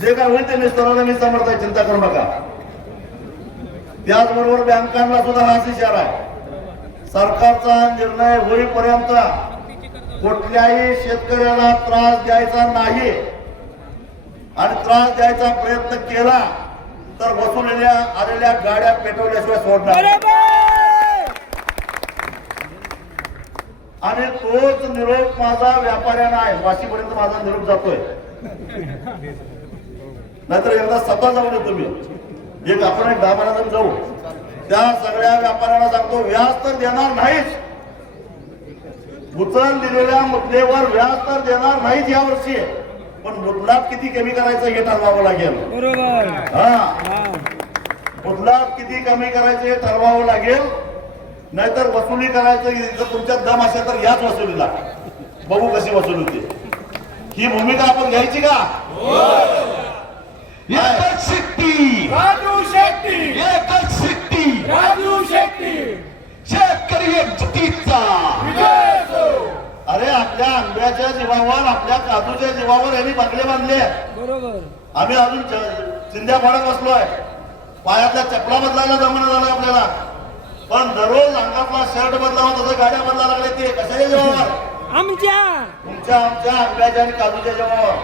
जे काय होईल ते मिस्टरांना मी समर्थ आहे, चिंता करू नका. त्याचबरोबर बँकांना सुद्धा हाच इशारा आहे. सरकारचा निर्णय होईपर्यंत कुठल्याही शेतकऱ्याला त्रास द्यायचा नाही आणि त्रास द्यायचा प्रयत्न केला तर वसुलीला आलेल्या गाड्या पेटवल्याशिवाय सोडणार. आणि तोच निरोप माझा व्यापाऱ्यांना आहे. वाशीपर्यंत माझा निरोप जातोय. नाहीतर एकदा स्वतः जाऊन येतो मी. आपण एक 10-12 जण जाऊ. त्या सगळ्या व्यापाऱ्यांना सांगतो, व्याज तर देणार नाहीच. उचल दिलेल्या मुद्द्यावर व्याज तर देणार नाहीच यावर्षी. पण मुद्दलात किती कमी करायचं हे ठरवावं लागेल. बरोबर. मुद्दलात किती कमी करायचं हे ठरवावं लागेल. नाहीतर वसुली करायचं जर तुमच्यात दम असेल तर याच वसुलीला बघू कशी वसूल होते. ही भूमिका आपण घ्यायची का? एकच शक्ती राजू शेट्टी, एकच शक्ती राजू शेट्टी, शेतकरी एकजुटीचा विजय असो. अरे आपल्या आंब्याच्या जीवावर, आपल्या काजूच्या जीवावर यांनी बंगले बांधले. बरोबर. आम्ही अजून चिंध्या पाडत बसलोय. पायातल्या चपला बदलायला जमाना झाला आपल्याला. पण दररोज अंगातला शर्ट बदलावा तसं गाड्या बदलायला लागले. ते कशाच्या जीवावर? आमच्या तुमच्या आमच्या आंब्याच्या आणि काजूच्या जीवावर.